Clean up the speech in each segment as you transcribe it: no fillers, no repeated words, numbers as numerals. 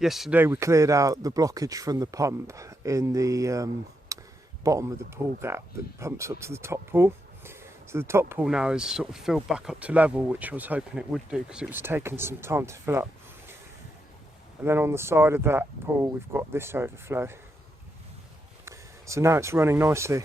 Yesterday we cleared out the blockage from the pump in the bottom of the pool gap that pumps up to the top pool. So the top pool now is sort of filled back up to level, which I was hoping it would do because it was taking some time to fill up. And then on the side of that pool we've got this overflow. So now it's running nicely.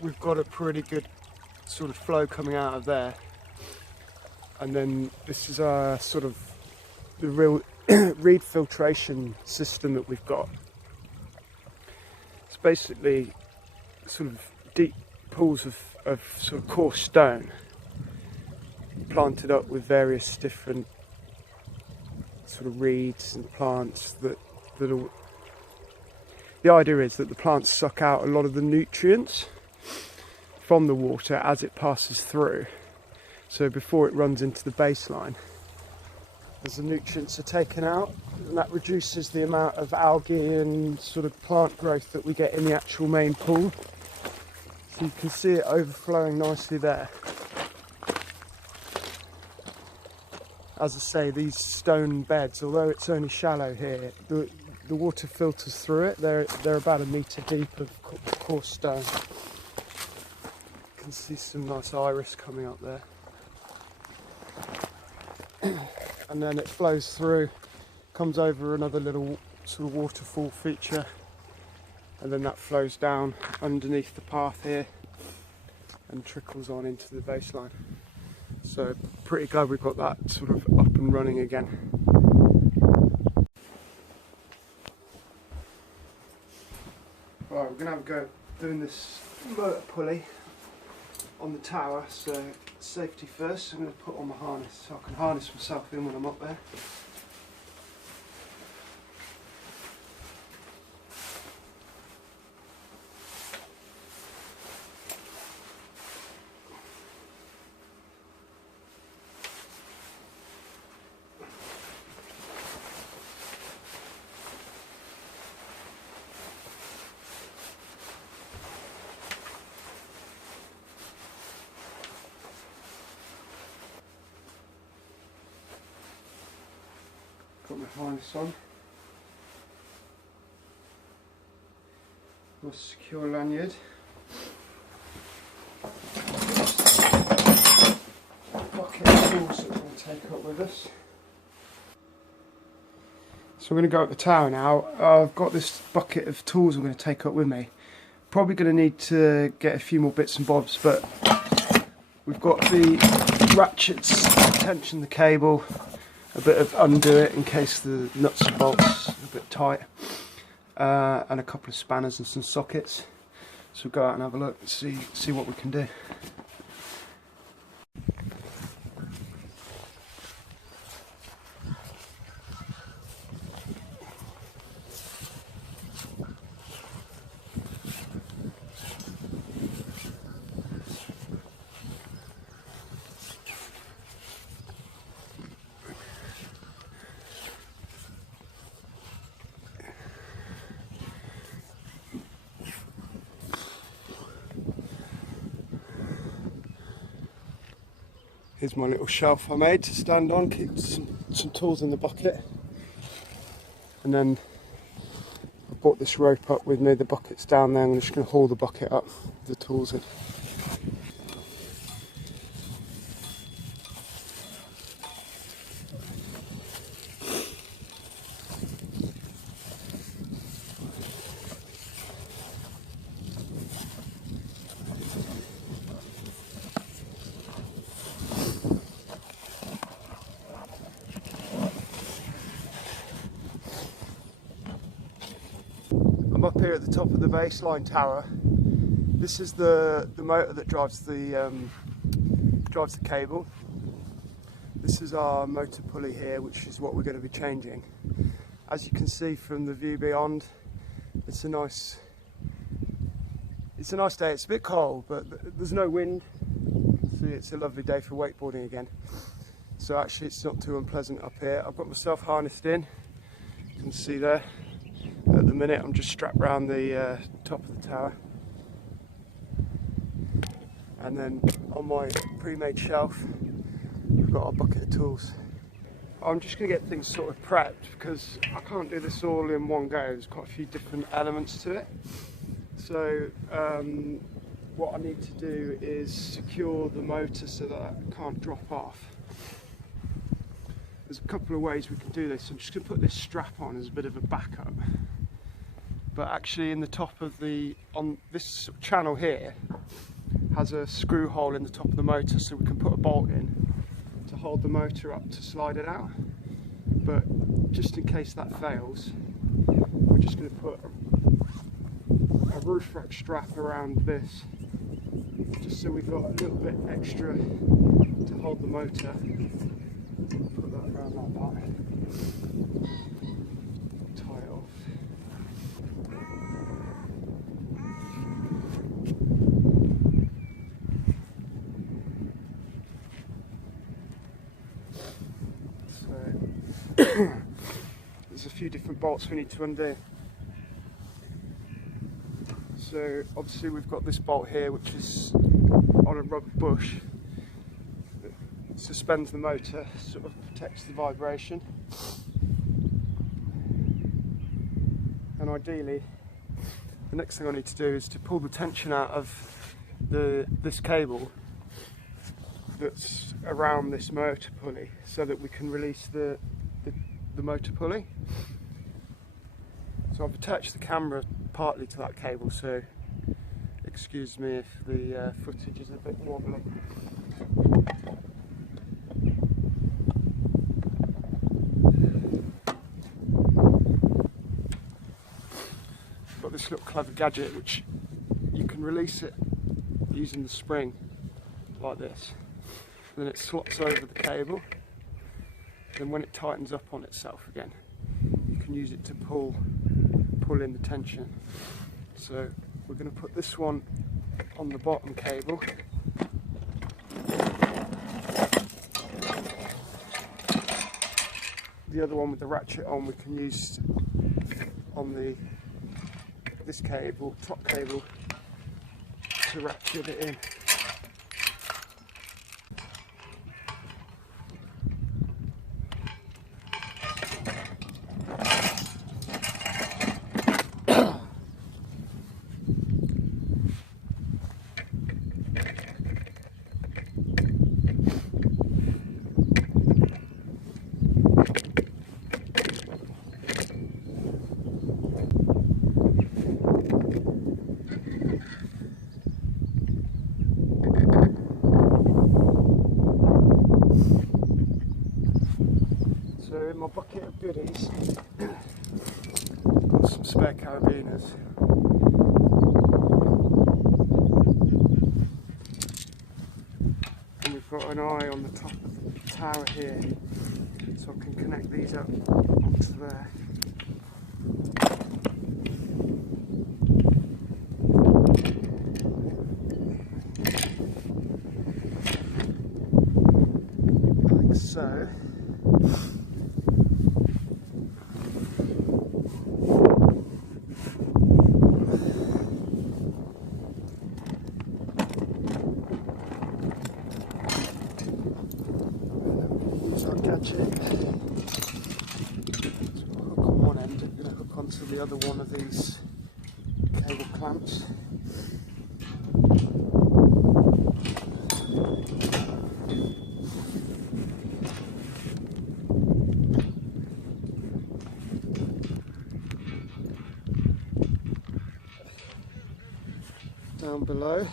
We've got a pretty good sort of flow coming out of there. And then this is our sort of the real reed filtration system that we've got. It's basically sort of deep pools of sort of coarse stone planted up with various different sort of reeds and plants that are, the idea is that the plants suck out a lot of the nutrients from the water as it passes through. So before it runs into the baseline, as the nutrients are taken out, and that reduces the amount of algae and sort of plant growth that we get in the actual main pool. So you can see it overflowing nicely there. As I say, these stone beds, although it's only shallow here, the water filters through it. They're about 1 metre deep of coarse stone. You can see some nice iris coming up there. And then it flows through, comes over another little sort of waterfall feature, and then that flows down underneath the path here and trickles on into the baseline. So pretty glad we've got that sort of up and running again. Right, we're going to have a go doing this motor pulley on the tower, so safety first. I'm going to put on my harness so I can harness myself in when I'm up there. Got my harness on. Got a secure lanyard. Bucket of tools that we're going to take up with us. So I'm going to go up the tower now. I've got this bucket of tools I'm going to take up with me. Probably going to need to get a few more bits and bobs, but we've got the ratchets to tension the cable, a bit of undo it in case the nuts and bolts are a bit tight, and a couple of spanners and some sockets. So we'll go out and have a look and see what we can do. Here's my little shelf I made to stand on, keep some tools in the bucket. And then I brought this rope up with me, the bucket's down there, I'm just going to haul the bucket up with the tools in. I'm up here at the top of the baseline tower. This is the motor that drives the cable. This is our motor pulley here, which is what we're going to be changing. As you can see from the view beyond, it's a nice day. It's a bit cold, but there's no wind. You can see it's a lovely day for wakeboarding again. So actually it's not too unpleasant up here. I've got myself harnessed in, you can see there. At the minute I'm just strapped around the top of the tower, And then on my pre-made shelf, we've got our bucket of tools. I'm just going to get things sort of prepped because I can't do this all in one go. There's quite a few different elements to it. So what I need to do is secure the motor so that it can't drop off. There's a couple of ways we can do this. I'm just going to put this strap on as a bit of a backup. But actually in the top of on this channel here has a screw hole in the top of the motor, so we can put a bolt in to hold the motor up to slide it out. But just in case that fails, we're just going to put a roof rack strap around this, just so we've got a little bit extra to hold the motor. Put that around like that. Tie it off. There's a few different bolts we need to undo. So obviously we've got this bolt here which is on a rubber bush that suspends the motor, sort of protects the vibration. And ideally the next thing I need to do is to pull the tension out of this cable that's around this motor pulley so that we can release the motor pulley. So I've attached the camera partly to that cable, so excuse me if the footage is a bit wobbly. I've got this little clever gadget which you can release it using the spring like this. And then it slots over the cable. Then when it tightens up on itself again, you can use it to pull in the tension. So we're going to put this one on the bottom cable. The other one with the ratchet on we can use on this cable, top cable, to ratchet it in. So in my bucket of goodies, I've got some spare carabiners. And we've got an eye on the top of the tower here, so I can connect these up onto there. Like so. Gadget. So we'll hook on one end, we're going to hook onto the other one of these cable clamps. Down below.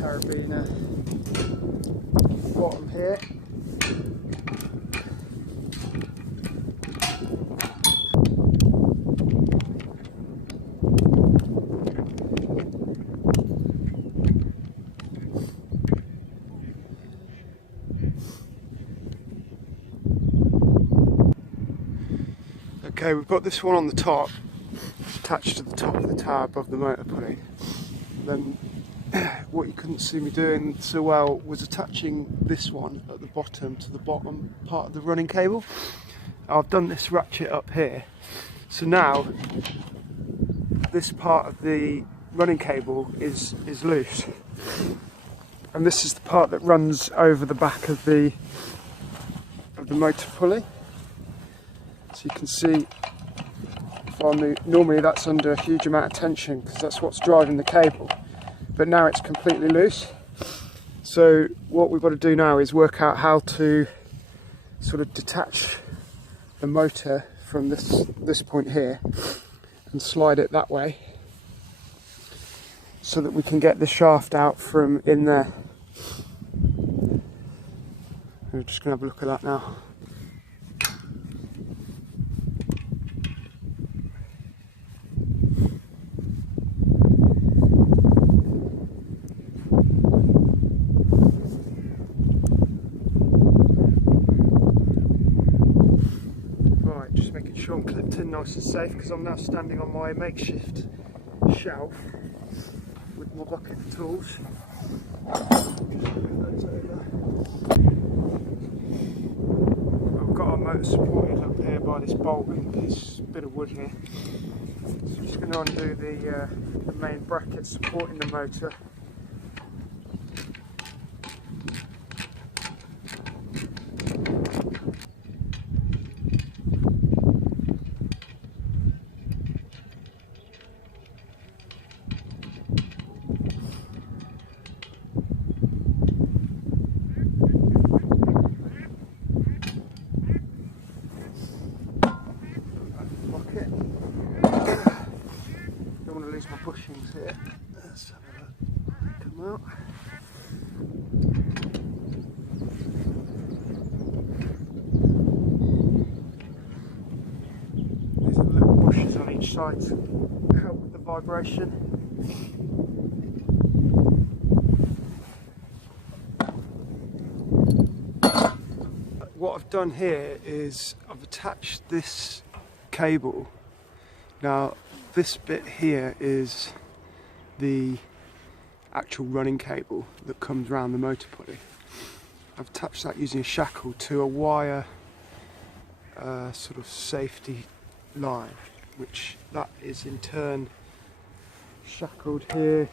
Carabiner bottom here. Okay, we've got this one on the top, attached to the top of the tower above the motor pulley. Then what you couldn't see me doing so well was attaching this one at the bottom to the bottom part of the running cable. I've done this ratchet up here, so now this part of the running cable is loose, and this is the part that runs over the back of the motor pulley. So you can see, normally that's under a huge amount of tension because that's what's driving the cable, but now it's completely loose. So what we've got to do now is work out how to sort of detach the motor from this point here and slide it that way so that we can get the shaft out from in there. We're just going to have a look at that now. Right, just making sure I'm clipped in nice and safe because I'm now standing on my makeshift shelf with my bucket of tools. I've got our motor supported up here by this bolt and this bit of wood here. So I'm just going to undo the main bracket supporting the motor. My bushings here. Let's have a look. Come out. These are the little bushes on each side to help with the vibration. What I've done here is I've attached this cable. Now this bit here is the actual running cable that comes around the motor pulley. I've attached that using a shackle to a wire sort of safety line, which that is in turn shackled here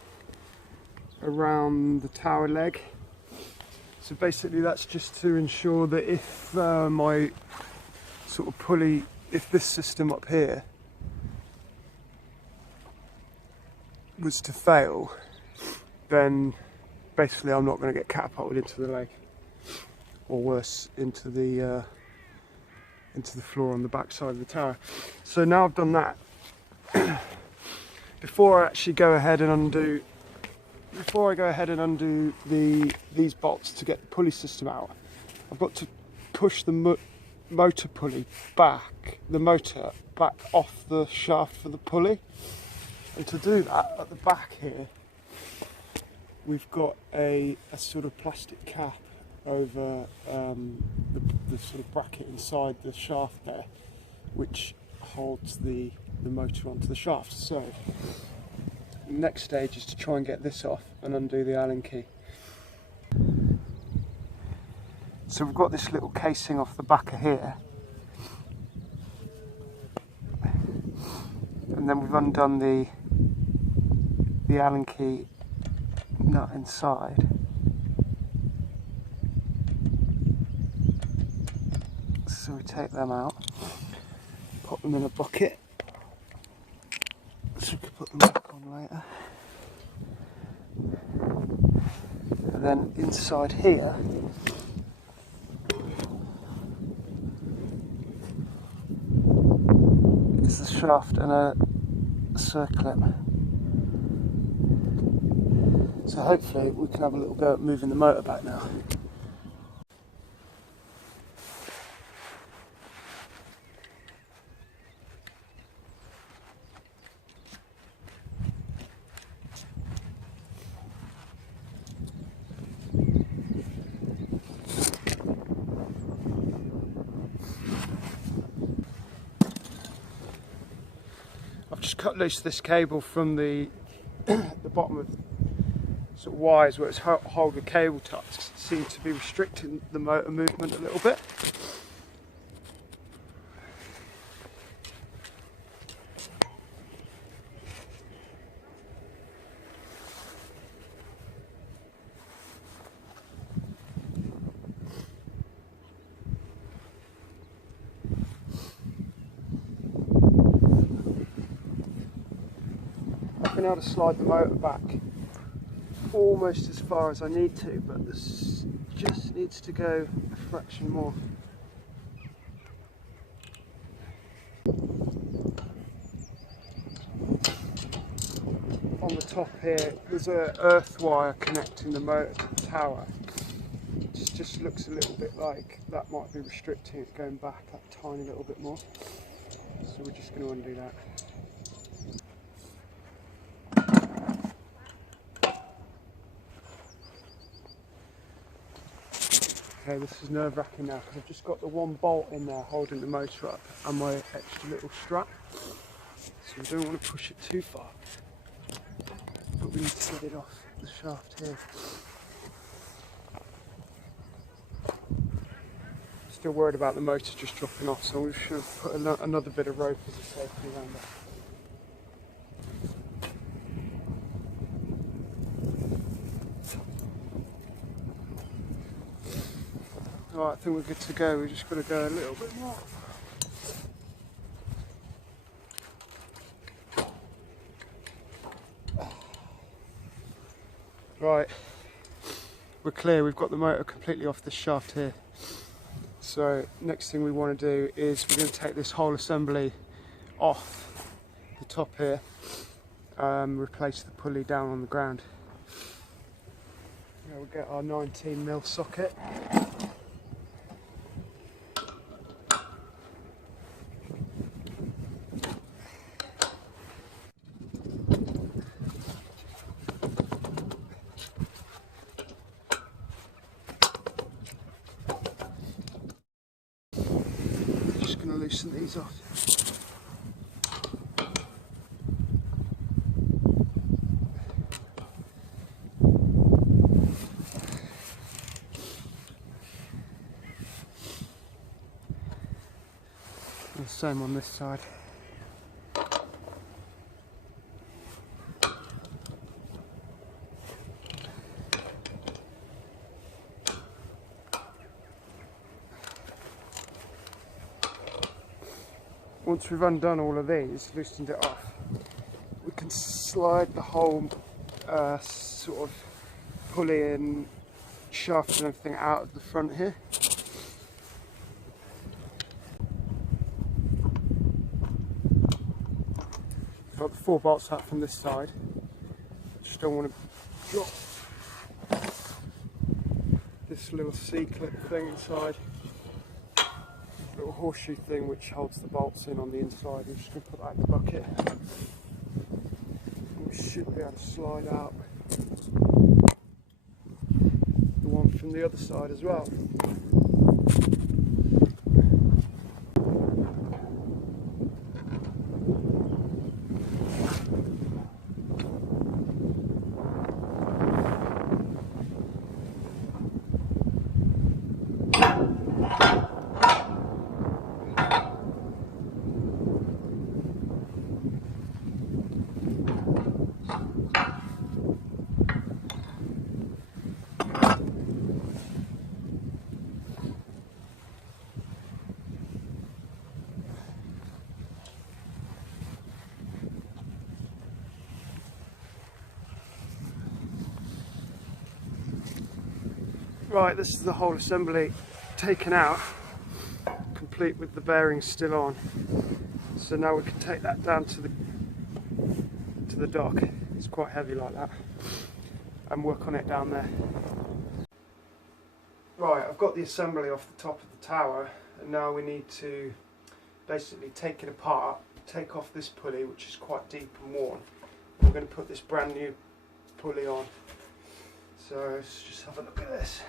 around the tower leg. So basically that's just to ensure that if my sort of pulley, if this system up here was to fail, then basically I'm not going to get catapulted into the leg, or worse, into the floor on the back side of the tower. So now I've done that, before I actually go ahead and undo these bolts to get the pulley system out, I've got to push the motor pulley back, the motor back off the shaft for the pulley. And to do that, at the back here, we've got a sort of plastic cap over the sort of bracket inside the shaft there, which holds the motor onto the shaft. So the next stage is to try and get this off and undo the Allen key. So we've got this little casing off the back of here, and then we've undone the Allen key nut inside. So we take them out, pop them in a bucket, so we can put them back on later. And then inside here is the shaft and a circlip. So hopefully we can have a little go at moving the motor back now. I've just cut loose this cable from the the bottom of sort of wires where it's hold the cable ties. It seems to be restricting the motor movement a little bit. I've been able to slide the motor back almost as far as I need to, but this just needs to go a fraction more. On the top here, there's an earth wire connecting the motor to the tower. It just looks a little bit like that might be restricting it going back that tiny little bit more. So we're just going to undo that. Okay, this is nerve-wracking now because I've just got the one bolt in there holding the motor up and my extra little strap. So we don't want to push it too far, but we need to get it off the shaft here. Still worried about the motor just dropping off, so we should put another bit of rope as a safety around it. Right, I think we're good to go. We've just got to go a little bit more. Right, we're clear. We've got the motor completely off the shaft here. So next thing we want to do is we're going to take this whole assembly off the top here, replace the pulley down on the ground. Now we'll get our 19mm socket. Just going to loosen these off. And the same on this side. Once we've undone all of these, loosened it off, we can slide the whole sort of pulley and shaft and everything out of the front here. Got the 4 bolts out from this side. Just don't want to drop this little C-clip thing inside. Little horseshoe thing which holds the bolts in on the inside. I'm just going to put that in the bucket. And we should be able to slide out the one from the other side as well. Right, this is the whole assembly taken out, complete with the bearings still on. So now we can take that down to the dock. It's quite heavy like that, and work on it down there. Right, I've got the assembly off the top of the tower, and now we need to basically take it apart, take off this pulley which is quite deep and worn. We're going to put this brand new pulley on. So let's just have a look at this.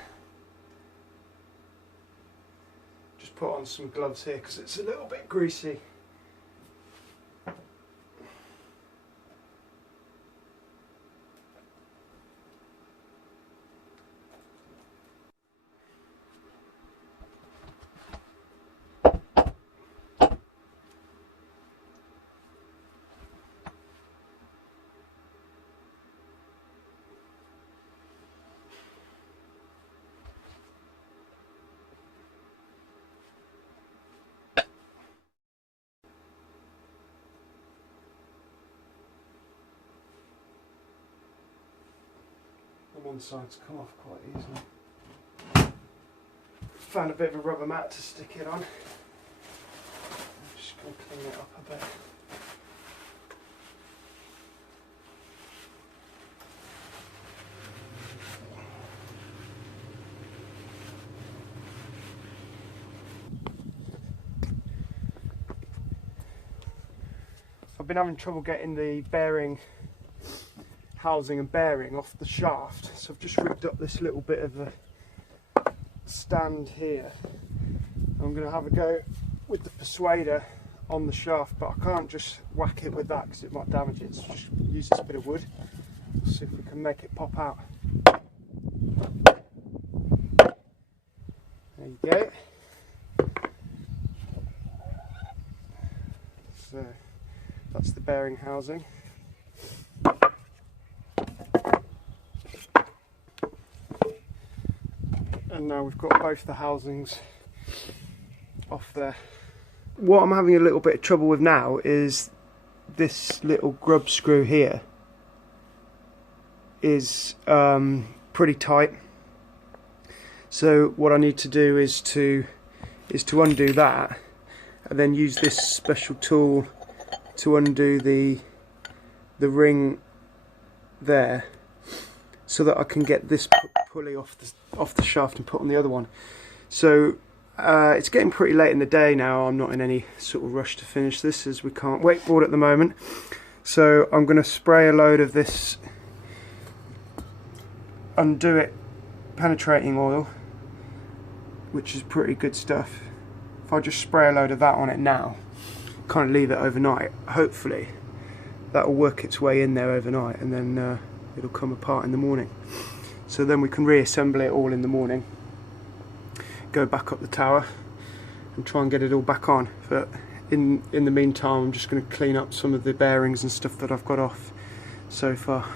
Just put on some gloves here because it's a little bit greasy. one side's come off quite easily. Found a bit of a rubber mat to stick it on. I'm just going to clean it up a bit. I've been having trouble getting the bearing housing and bearing off the shaft, so I've just rigged up this little bit of a stand here. I'm going to have a go with the persuader on the shaft, but I can't just whack it with that because it might damage it, so just use this bit of wood. We'll see if we can make it pop out. There you go. So that's the bearing housing. And now we've got both the housings off there. What I'm having a little bit of trouble with now is this little grub screw here is pretty tight. So what I need to do is to undo that, and then use this special tool to undo the ring there, so that I can get this pulley off the shaft and put on the other one. So it's getting pretty late in the day now. I'm not in any sort of rush to finish this, as we can't wakeboard at the moment. So I'm going to spray a load of this Undo It penetrating oil, which is pretty good stuff. If I just spray a load of that on it now, kind of leave it overnight, hopefully that'll work its way in there overnight, and then it'll come apart in the morning. So then we can reassemble it all in the morning, go back up the tower and try and get it all back on. But in the meantime, I'm just going to clean up some of the bearings and stuff that I've got off so far.